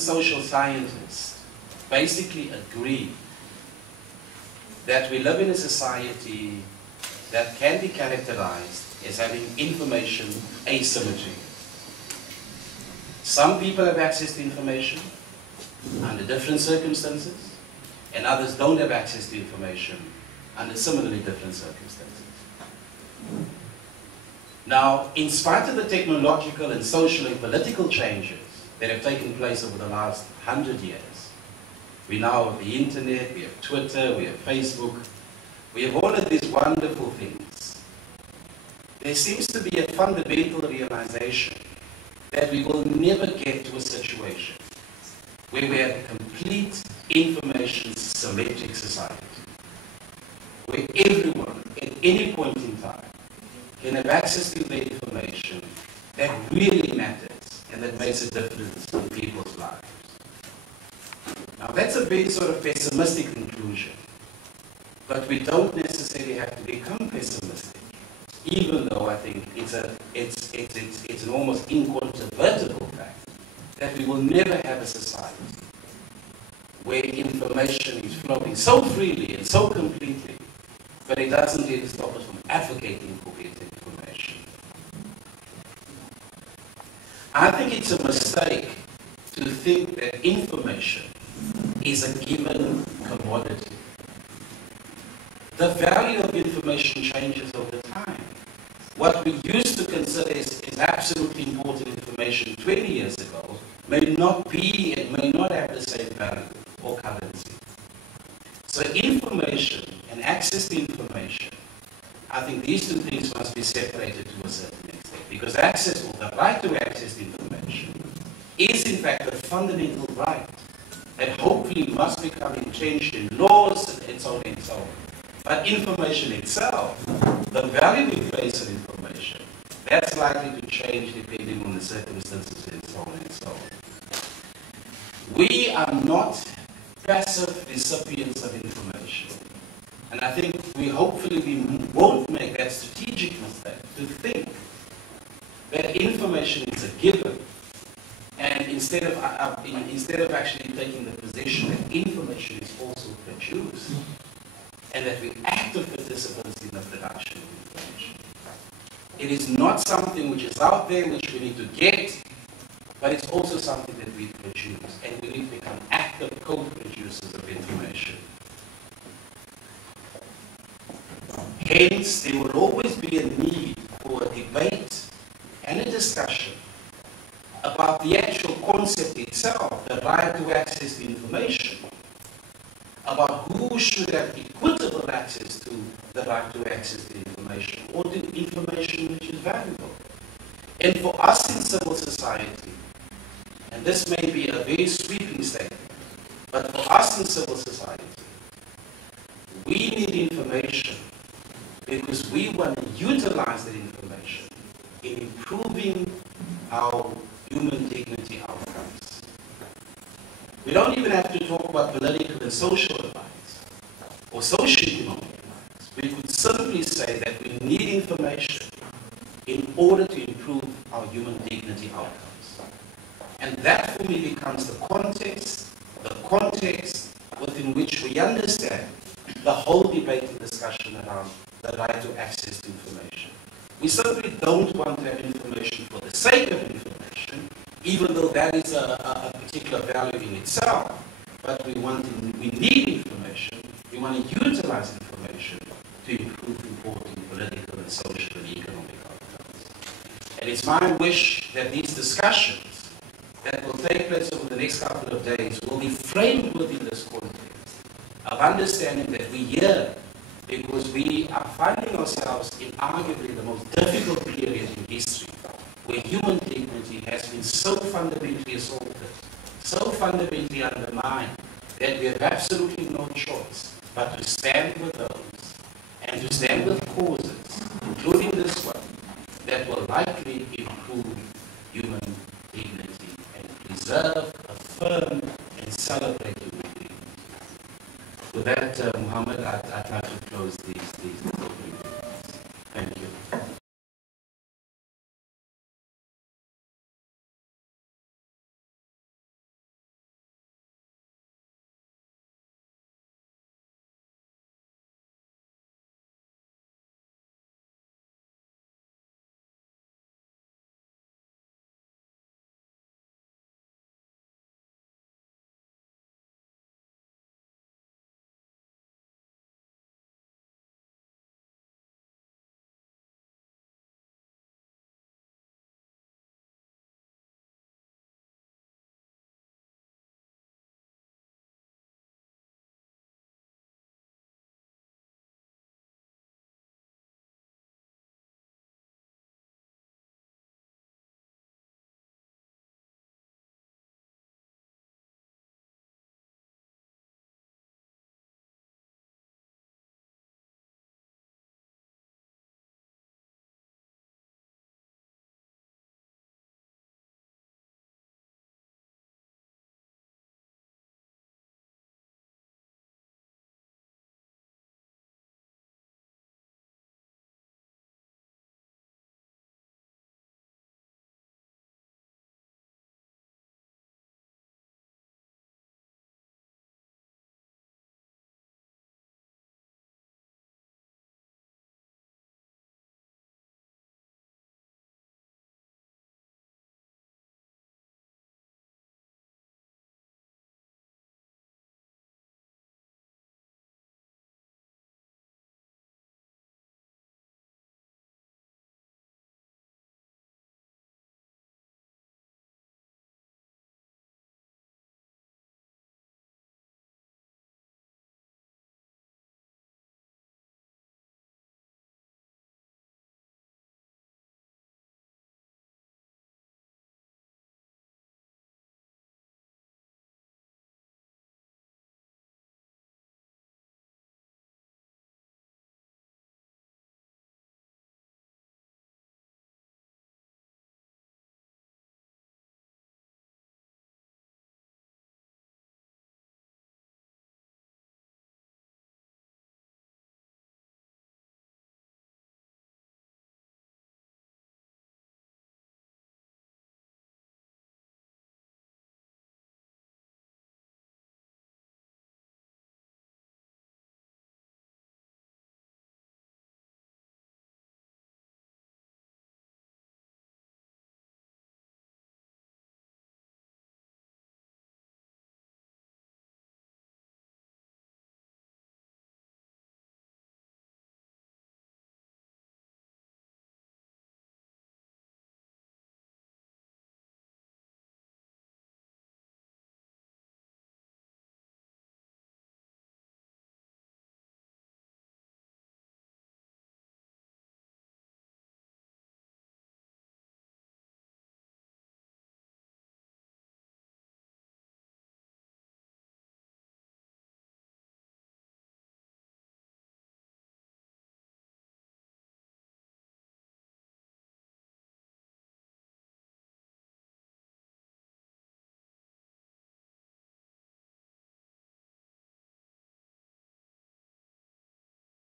social scientists basically agree that we live in a society that can be characterized as having information asymmetry. Some people have access to information under different circumstances, and others don't have access to information under similarly different circumstances. Now, in spite of the technological and social and political changes that have taken place over the last 100 years, we now have the internet, we have Twitter, we have Facebook, we have all of these wonderful things. There seems to be a fundamental realization that we will never get to a situation where we have a complete information symmetric society, where everyone at any point in time can have access to the information that really matters and that makes a difference in people's lives. Now that's a very sort of pessimistic conclusion, but we don't necessarily have to become pessimistic, even though I think it's an almost incontrovertible fact that we will never have a society where information is flowing so freely and so completely, but it doesn't really stop us from advocating for better information. I think it's a mistake to think that information is a given commodity. The value of information changes over time. What we used to consider is absolutely important information 20 years ago may not be and may not have the same value or currency. So information and access to information, I think these two things must be separated to a certain extent, because access, or the right to access to information, is in fact a fundamental right that hopefully must become entrenched in laws and so on and so on. But information itself, the value we place on information, that's likely to change depending on the circumstances and so on and so on. We are not passive recipients of information. And I think we won't make that strategic mistake to think that information is a given, and instead of actually taking the position that information is also produced, and that we're active participants in the production of information. It is not something which is out there which we need to get, but it's also something that we produce, and we need to become active co-producers of information. Hence, there will always be a need for a debate and a discussion about the actual concept itself, the right to access to information, about who should have equitable access to the right to access to information, or to information which is valuable. And for us in civil society, and this may be a very sweeping statement, but for us in civil society, we need information because we want to utilize that information in improving our human dignity outcomes. We don't even have to talk about political and social advice or socio-economic advice. We could simply say that we need information in order to improve our human dignity outcomes. And that for me becomes the context within which we understand the whole debate and discussion around the right to access to information. We simply don't want to have information for the sake of information, even though that is a particular value in itself. But we need information, we want to utilize information to improve important political and social and economic outcomes. And it's my wish that these discussions that will take place over the next couple of days will be framed within this context of understanding that we're here because we are finding ourselves in arguably the most difficult period in history, where human dignity has been so fundamentally assaulted, so fundamentally undermined, that we have absolutely no choice but to stand with those and to stand with causes, including this one, that will likely improve human dignity and preserve, affirm, and celebrate human dignity. With that, Muhammad, I'd like to close these